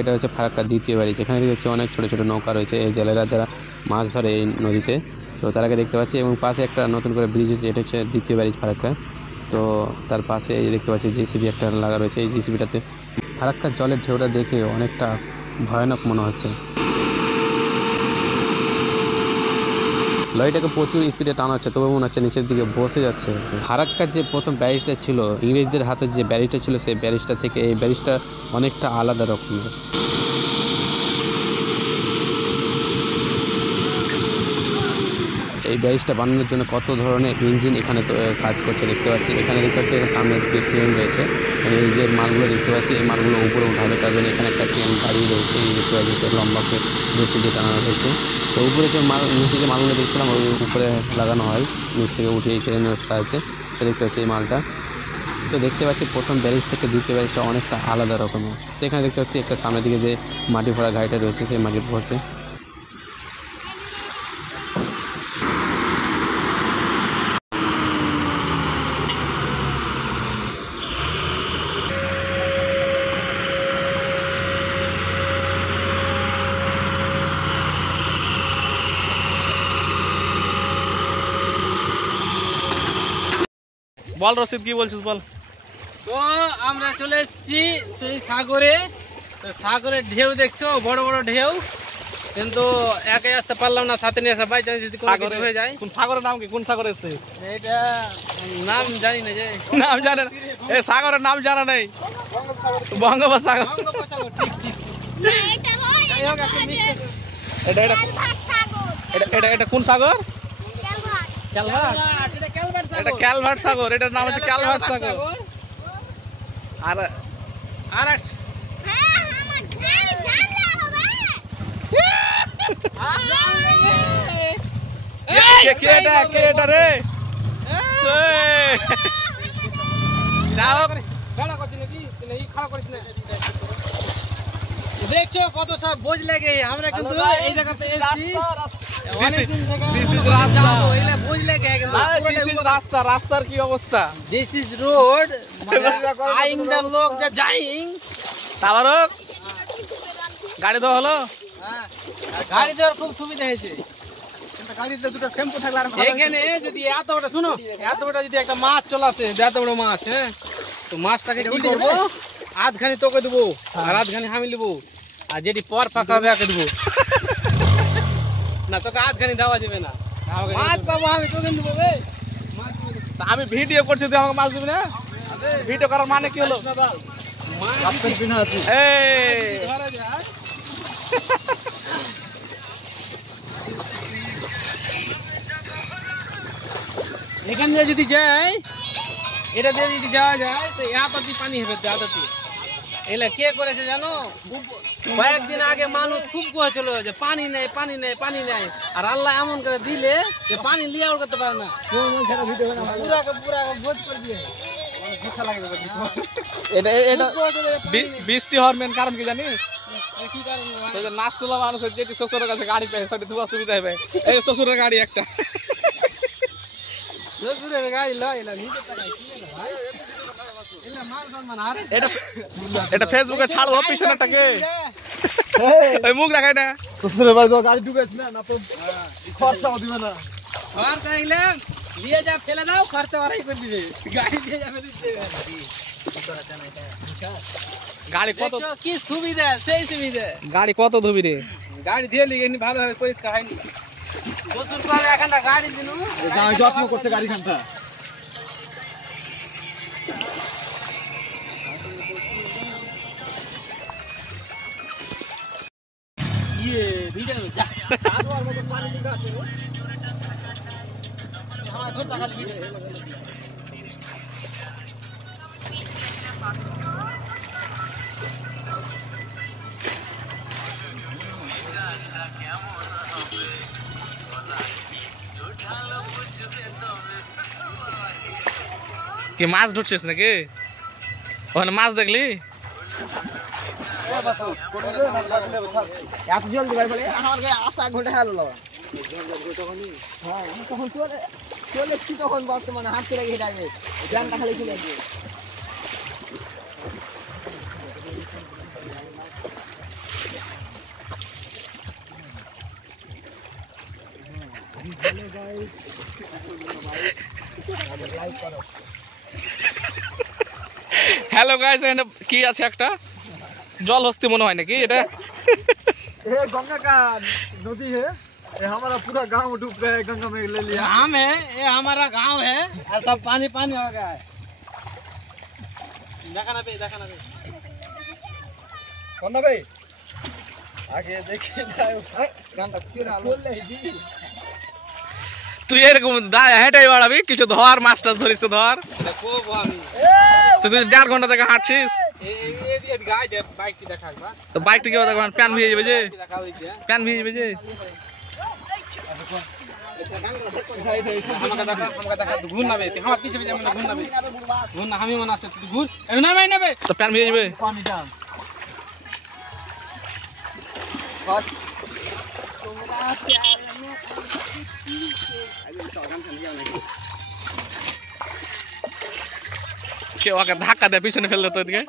এটা হচ্ছে ফারাক্কার দ্বিতীয় ব্যারিজ। এখানে দেখতে অনেক ছোটো ছোটো নৌকা রয়েছে, এই জেলেরা যারা মাছ ধরে এই নদীতে, তো তারাকে দেখতে পাচ্ছি। এবং পাশে একটা নতুন করে ব্রিজ হচ্ছে, এটা হচ্ছে দ্বিতীয় ব্যারিজ ফারাক্কা। তো তার পাশে দেখতে পাচ্ছি জেসিবি একটা লাগা রয়েছে। এই জেসিবিটাতে ফারাক্কার জলের ঢেউটা দেখে অনেকটা ভয়ানক মনে হচ্ছে। লরিটাকে প্রচুর স্পিডে টানা হচ্ছে, তবে মনে হচ্ছে নিচের দিকে বসে যাচ্ছে। ফারাক্কার যে প্রথম ব্যারিজটা ছিল, ইংরেজদের হাতে যে ব্যারিজটা ছিল, সেই ব্যারিজটা থেকে এই ব্যারিজটা অনেকটা আলাদা রকমের। এই ব্যারিজটা বানানোর জন্য কত ধরনের ইঞ্জিন এখানে কাজ করছে দেখতে পাচ্ছি। এখানে দেখতে পাচ্ছি এটা সামনের দিকে ক্রেন রয়েছে, এই যে মালগুলো দেখতে পাচ্ছি এই মালগুলো উপরে উঠাবে, তার জন্য এখানে একটা ক্রেন দাঁড়িয়ে রয়েছে। এই দেখতে পাচ্ছি সে লম্বা করে জেসিবি টানানো রয়েছে। তো উপরে যে নিচে যে মালগুলো দেখছিলাম ওই উপরে লাগানো হয়, নিচ থেকে উঠিয়ে এই ক্রেনের সাহায্যে। তো দেখতে পাচ্ছি এই মালটা। তো দেখতে পাচ্ছি প্রথম ব্যারিজ থেকে দ্বিতীয় ব্যারিজটা অনেকটা আলাদা রকমের। তো এখানে দেখতে পাচ্ছি একটা সামনের দিকে যে মাটি ভরা গাড়িটা রয়েছে, সেই মাটি ভরছে। বল রশিদ, কি বলছিস বল। তো আমরা চলে এসেছি সেই সাগরে। তো সাগরের ঢেউ দেখছো, বড় বড় ঢেউ, কিন্তু একে আসতে পারলাম না, সাথে নিয়ে আসা বাই চান্স যদি কোনো কিছু হয়ে যায়। কোন সাগরের নাম কি? কোন সাগরে এসছে? এটা নাম জানি না, যে নাম জানে না, এই সাগরের নাম জানা নেই। বঙ্গোপসাগর। ঠিক ঠিক। এটা কোন সাগর? এটা ক্যালভার্ট সাগর। এটার নাম হচ্ছে ক্যালভার্ট সাগর। আর আর এটা রে দেখছো কত সব বোঝ লাগে। আমরা কিন্তু এই জায়গাতে এসেছি, রাস্তার কি অবস্থা? দিস ইজ রোড আইং দা লোক যা যাইং। তারপর গাড়ি দেওয়া হলো, গাড়ি দেওয়ার খুব সুবিধা হয়েছে। গাড়িতে দুটো টেম্পো থাকলে এখানে যদি এত বড়, শুনো, এত বড় যদি একটা মাছ চলাছে, এত বড় মাছ, হ্যাঁ, তো মাছটাকে কি করবো, আধখানি তোকে দেবো আর আধখানি আমি নেবো, আর যেটি পর ফাঁকা হবে একে দেবো। না, তোকে আধখানি দেওয়া যাবে না, মাছ পাবো আমি, তোকে দেবো। আমি ভিডিও করছি, তুই আমাকে মাছ দিবি না? ভিডিও করার মানে কি হলো? এখান দিয়ে যদি যাই, এটা দিয়ে যদি যাওয়া যায়, তো এতটি পানি হবে, এতটি। এগুলা কে করেছে জানো? কয়েকদিন আগে মানুষ খুব করেছিল যে পানি নেই, পানি নেই, পানি নেই, আর আল্লাহ এমন করে দিলে যে পানি লিয়া করতে পারে না, বৃষ্টি হওয়ার মেন কারণ কি জানিস? নাচ তোলা মানুষের যেটি শ্বশুরের কাছে গাড়ি পেয়ে সেটি ধোয়া সুবিধা হবে। এই শ্বশুরের গাড়ি একটা, শ্বশুরের গাড়ি লয়, নিজের টাকায় এটা ফেসবুকে ছাড়বো পিছনেটাকে, ওই মুখ দেখাই না। শ্বশুরের বাড়ি তো গাড়ি ঢুকেছে না, তো খরচাও দিবে না। খরচা চাইলে নিয়ে যা, ফেলে দাও, খরচা ওরাই করে দিবে। গাড়ি দিয়ে যাবে, গাড়ি কত কি সুবিধা, সেই সুবিধা। গাড়ি কত ধুবি রে? গাড়ি দিয়ে লিখে ভালোভাবে পরিষ্কার হয়নি। শ্বশুর করে এখানটা গাড়ি দিন, যত্ন করছে গাড়িখানটা। কি মাছ ঢুকছিস নাকি? ওখানে মাছ দেখলি? এত জলদি বাড়ি পড়ে আমার আশা ঘন্টা হলো। হ্যাঁ, তখন চলে এসছি, তখন বর্তমানে হাঁটতে লাগে, এটা আগে জ্ঞানটা খালি চলে আসবে। হ্যালো গাইস, এন্ড কি আছে একটা জল হস্তি মনে হয় নাকি এটা? ये गंगा का नदी है, ये हमारा पूरा गांव डूब गया है, गंगा में ले लिया। हम है, ये हमारा गांव है और सब पानी पानी हो गया है। देखा ना पे कौन ना भाई आगे देखिए গানটা কি হলো তুই এরকম হেঁটাই বাড়াবি, কিছু ধর, মাছ টাছ ধরিস ধর। তুই 1.5 ঘন্টা থেকে হাঁটছিস, তো বাইকটা কি দেখো প্যান ভিজে যাবে যে, প্যান ভিজে যাবে যে। তো প্যান ভিজে যাবে। কেউ ওকে ধাক্কা দেয় পিছনে ফেললে তো এদিকে।